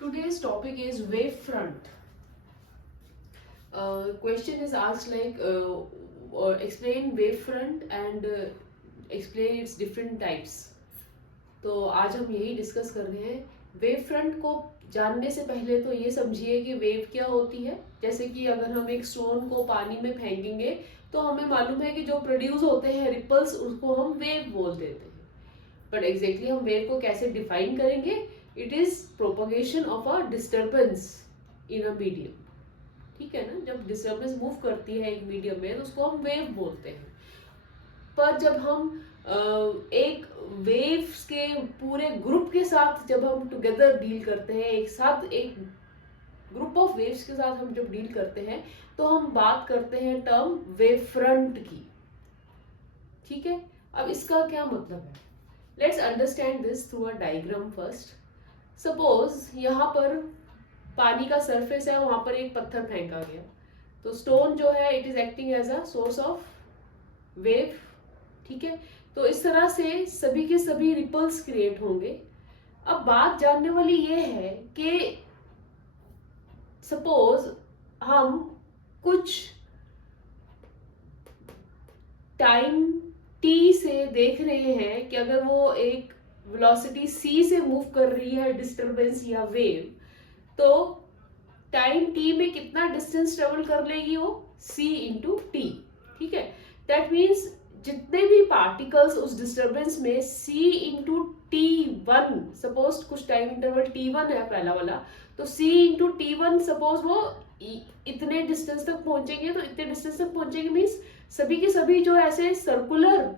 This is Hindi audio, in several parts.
Today's topic is wavefront. Question is asked like explain wavefront and explain its different types. तो आज हम यही डिस्कस कर रहे हैं. वेव फ्रंट को जानने से पहले तो ये समझिए कि वेव क्या होती है. जैसे कि अगर हम एक स्टोन को पानी में फेंकेंगे तो हमें मालूम है कि जो प्रोड्यूस होते हैं रिपल्स उसको हम वेव बोल देते हैं. बट एग्जैक्टली हम वेव को कैसे डिफाइन करेंगे? It is propagation of a disturbance in a medium. ठीक है ना. जब डिस्टर्बेंस मूव करती है एक मीडियम में तो उसको हम वेव बोलते हैं. पर जब हम एक वेव्स के पूरे ग्रुप के साथ जब हम टुगेदर डील करते हैं, एक साथ एक ग्रुप ऑफ वेव्स के साथ हम जब डील करते हैं तो हम बात करते हैं टर्म वेव फ्रंट की. ठीक है. अब इसका क्या मतलब है? Let's understand this through a diagram first. Suppose यहाँ पर पानी का सरफेस है, वहां पर एक पत्थर फेंका गया तो स्टोन जो है it is acting as a source of wave. ठीक है. तो इस तरह से सभी के सभी रिपल्स क्रिएट होंगे. अब बात जानने वाली ये है कि सपोज हम कुछ टाइम टी से देख रहे हैं कि अगर वो एक वेलोसिटी सी से मूव कर रही है डिस्टरबेंस या वेव, तो टाइम टी में कितना डिस्टेंस ट्रेवल कर लेगी वो? c into T. ठीक है. दैट मीन्स जितने भी पार्टिकल्स उस डिस्टरबेंस में c into T one, suppose कुछ टाइम इंटरवल t1 है पहला वाला, तो c into T one suppose वो इतने डिस्टेंस तक पहुंचेंगे. तो इतने डिस्टेंस तक पहुंचेंगे मीन्स सभी के सभी जो ऐसे सर्कुलर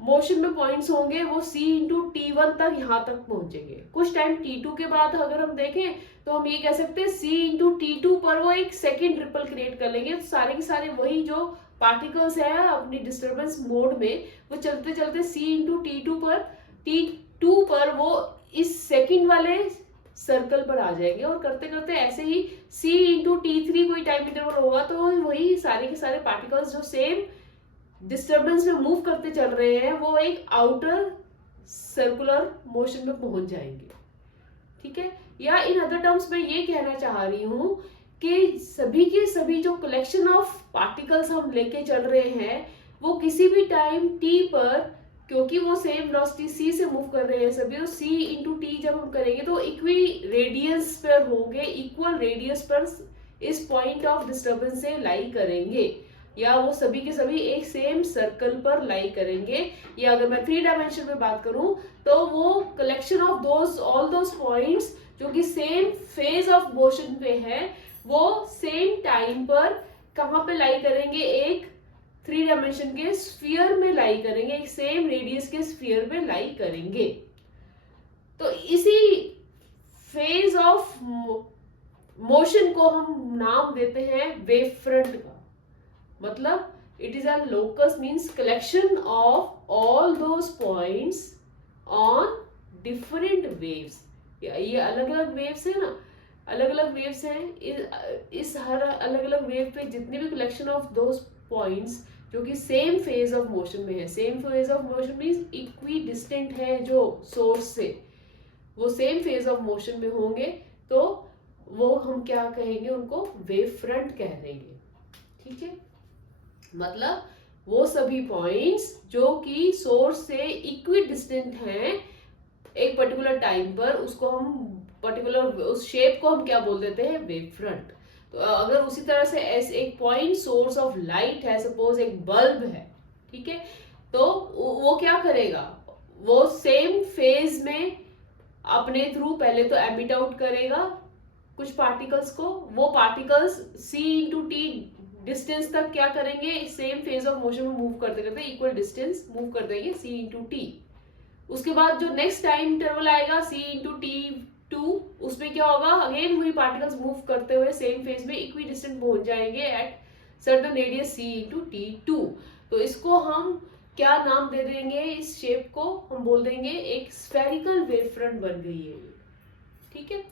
मोशन में पॉइंट्स होंगे वो c इंटू टी वन तक यहाँ तक पहुंचेंगे. कुछ टाइम t2 के बाद अगर हम देखें तो हम ये कह सकते हैं c इंटू टी टू पर वो एक सेकेंड रिपल क्रिएट कर लेंगे. तो सारे के सारे वही जो पार्टिकल्स है अपनी डिस्टर्बेंस मोड में वो चलते चलते c इंटू टी टू पर वो इस सेकेंड वाले सर्कल पर आ जाएंगे. और करते करते ऐसे ही c इंटू टी थ्री कोई टाइम इंटरवल होगा तो वही सारे के सारे पार्टिकल्स जो सेम डिस्टर्बेंस में मूव करते चल रहे हैं वो एक आउटर सर्कुलर मोशन में पहुंच जाएंगे. ठीक है. या इन अदर टर्म्स में ये कहना चाह रही हूं कि सभी के सभी जो कलेक्शन ऑफ पार्टिकल्स हम लेके चल रहे हैं वो किसी भी टाइम t पर, क्योंकि वो सेम वेलोसिटी c से मूव कर रहे हैं सभी, तो c इंटू टी जब हम करेंगे तो इक्वी रेडियस पर होंगे, इक्वल रेडियस पर इस पॉइंट ऑफ डिस्टर्बेंस से लाई करेंगे. या वो सभी के सभी एक सेम सर्कल पर लाई करेंगे. या अगर मैं 3 डायमेंशन में बात करूं तो वो collection of those all those points जो कि सेम फेज ऑफ मोशन पे है वो सेम टाइम पर कहां पे लाई करेंगे? एक 3 डायमेंशन के स्फीयर में लाई करेंगे, एक सेम रेडियस के स्फीयर में लाई करेंगे. तो इसी फेज ऑफ मोशन को हम नाम देते हैं वेव फ्रंट का. मतलब it is a locus means collection of all those points on different waves. ये अलग अलग वेव्स है ना, अलग अलग वेव्स हैं. इस हर अलग अलग वेव पे जितने भी कलेक्शन ऑफ दोस पॉइंट्स जो कि सेम फेज ऑफ मोशन में है, same phase of motion means equi distant है जो सोर्स से, वो सेम फेज ऑफ मोशन में होंगे तो वो हम क्या कहेंगे? उनको वेव फ्रंट कह देंगे. ठीक है. मतलब वो सभी पॉइंट्स जो कि सोर्स से इक्वी डिस्टेंट हैं एक पर्टिकुलर टाइम पर, उसको हम पर्टिकुलर उस शेप को हम क्या बोल देते हैं? Wave front. तो अगर उसी तरह से ऐसे एक पॉइंट सोर्स ऑफ लाइट है, सपोज एक बल्ब है, ठीक है, तो वो क्या करेगा? वो सेम फेज में अपने थ्रू पहले तो एमिट आउट करेगा कुछ पार्टिकल्स को. वो particles c into T distance तक क्या करेंगे? सेम फेज ऑफ मोशन में मूव करते करते इक्वल डिस्टेंस मूव कर देंगे c इंटू टी. उसके बाद जो नेक्स्ट टाइम इंटरवल आएगा c इंटू टी टू, उसमें क्या होगा? अगेन वही पार्टिकल्स मूव करते हुए सेम फेज में इक्वी डिस्टेंट पहुंच जाएंगे at certain radius c into T two. तो इसको हम क्या नाम दे देंगे? इस शेप को हम बोल देंगे एक स्फेरिकल वेव फ्रंट बन गई है. ठीक है.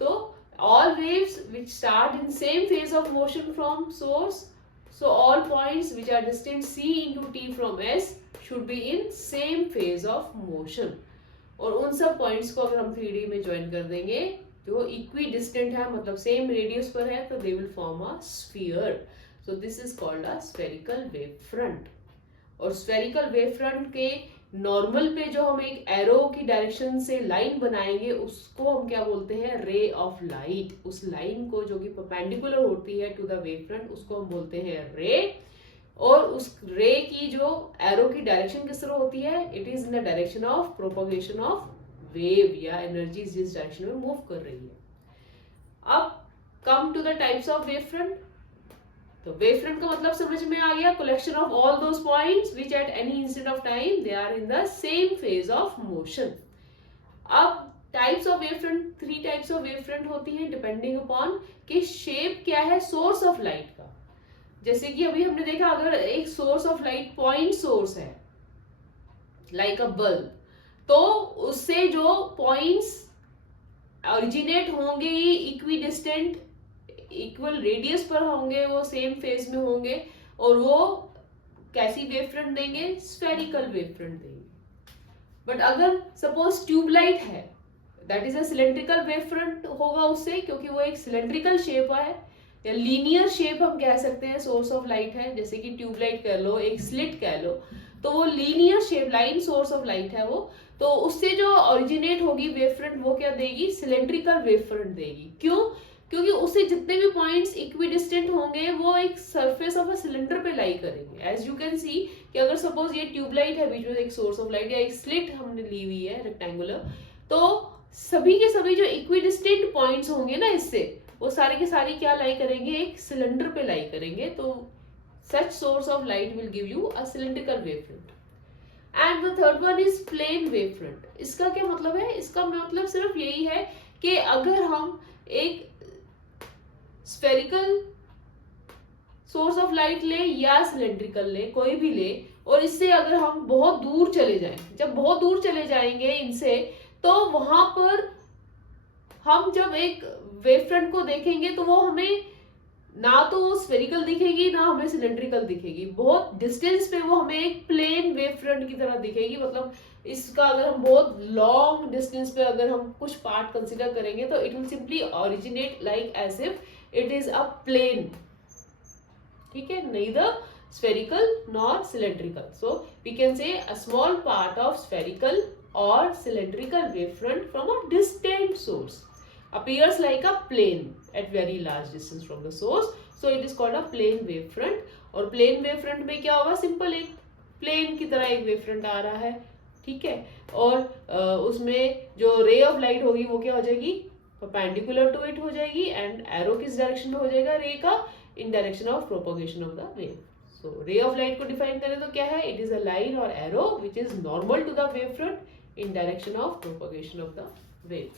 तो all waves which start in same phase of motion from source, so all points which are distant c into t from s should be in same phase of motion. और उन सब पॉइंट्स को अगर हम 3D में ज्वाइन कर देंगे जो इक्वी डिस्टेंट है, मतलब सेम रेडियस पर है, तो they will form a sphere. So this is called a spherical wave front. और स्फेरिकल वेव फ्रंट के नॉर्मल पे जो हम एक एरो की डायरेक्शन से लाइन बनाएंगे उसको हम क्या बोलते हैं, रे ऑफ लाइट. उस लाइन को जो कि परपेंडिकुलर होती है टू द वेव फ्रंट उसको हम बोलते हैं रे. और उस रे की जो एरो की डायरेक्शन किस तरह होती है, it is in the direction of propagation of wave, या एनर्जी जिस डायरेक्शन में मूव कर रही है. अब come to the types of wave front. तो वेव फ्रंट का मतलब समझ में आ गया, collection of all those points which at any instant of time they are in the same phase of motion. अब types of wave front, 3 types of wave front होती हैं डिपेंडिंग अपॉन कि शेप क्या है सोर्स ऑफ लाइट का. जैसे कि अभी हमने देखा, अगर एक source of light point source है लाइक अ बल्ब, तो उससे जो पॉइंट्स ओरिजिनेट होंगे ये इक्वी डिस्टेंट, इक्वल रेडियस पर होंगे, वो सेम फेज में होंगे, और वो कैसी वेव फ्रंट देंगे, स्फेरिकल वेव फ्रंट देंगे. बट अगर सपोज ट्यूबलाइट है, that is a cylindrical wave front होगा उससे, क्योंकि वो एक सिलेंड्रिकल शेप है या लीनियर शेप हम कह सकते हैं. सोर्स ऑफ लाइट है, जैसे कि ट्यूबलाइट कह लो, एक स्लिट कह लो, तो वो linear shape, line source of light है वो, तो उससे जो ओरिजिनेट होगी वेव फ्रंट वो क्या देगी, सिलेंड्रिकल वेव फ्रंट देगी. क्यों? क्योंकि उससे जितने भी पॉइंट्स इक्विडिस्टेंट होंगे वो एक सरफेस ऑफ अ सिलेंडर पे लाई करेंगे. एज यू कैन सी कि अगर सपोज ये ट्यूबलाइट है, बीच में एक सोर्स ऑफ लाइट या एक स्लिट हमने ली हुई है रेक्टेंगुलर, तो सभी के सभी जो इक्विडिस्टेंट पॉइंट्स होंगे ना इससे, वो सारे के सारे क्या लाई करेंगे, एक सिलेंडर पे लाई करेंगे. तो such source of light will give you a cylindrical wave front. And the third one is plane wave front. इसका क्या मतलब है, इसका मतलब सिर्फ यही है कि अगर हम एक स्फेरिकल सोर्स ऑफ लाइट ले या सिलेंड्रिकल ले, कोई भी ले, और इससे अगर हम बहुत दूर चले जाएं, जब बहुत दूर चले जाएंगे इनसे, तो वहां पर हम जब एक वेव फ्रंट को देखेंगे तो वो हमें ना तो वो स्फेरिकल दिखेगी ना हमें सिलेंड्रिकल दिखेगी. बहुत डिस्टेंस पे वो हमें एक प्लेन वेव फ्रंट की तरह दिखेगी. मतलब इसका अगर हम बहुत लॉन्ग डिस्टेंस पे अगर हम कुछ पार्ट कंसिडर करेंगे तो it will simply originate like as if it is a plane. ठीक है, neither spherical nor cylindrical. So we can say a small part of spherical or cylindrical wavefront from a distant source appears like a plane at very large distance from the source. So it is called a plane wavefront. और plane wavefront में क्या होगा, सिंपल एक प्लेन की तरह एक wavefront आ रहा है. ठीक है, और उसमें जो रे ऑफ लाइट होगी वो क्या हो जाएगी, परपेंडिकुलर टू इट हो जाएगी, एंड एरो किस डायरेक्शन में हो जाएगा रे का, in direction of propagation of the wave. So ray of light को डिफाइन करें तो क्या है, इट इज अ लाइन और arrow which is normal to the wave front in direction of propagation of the wave.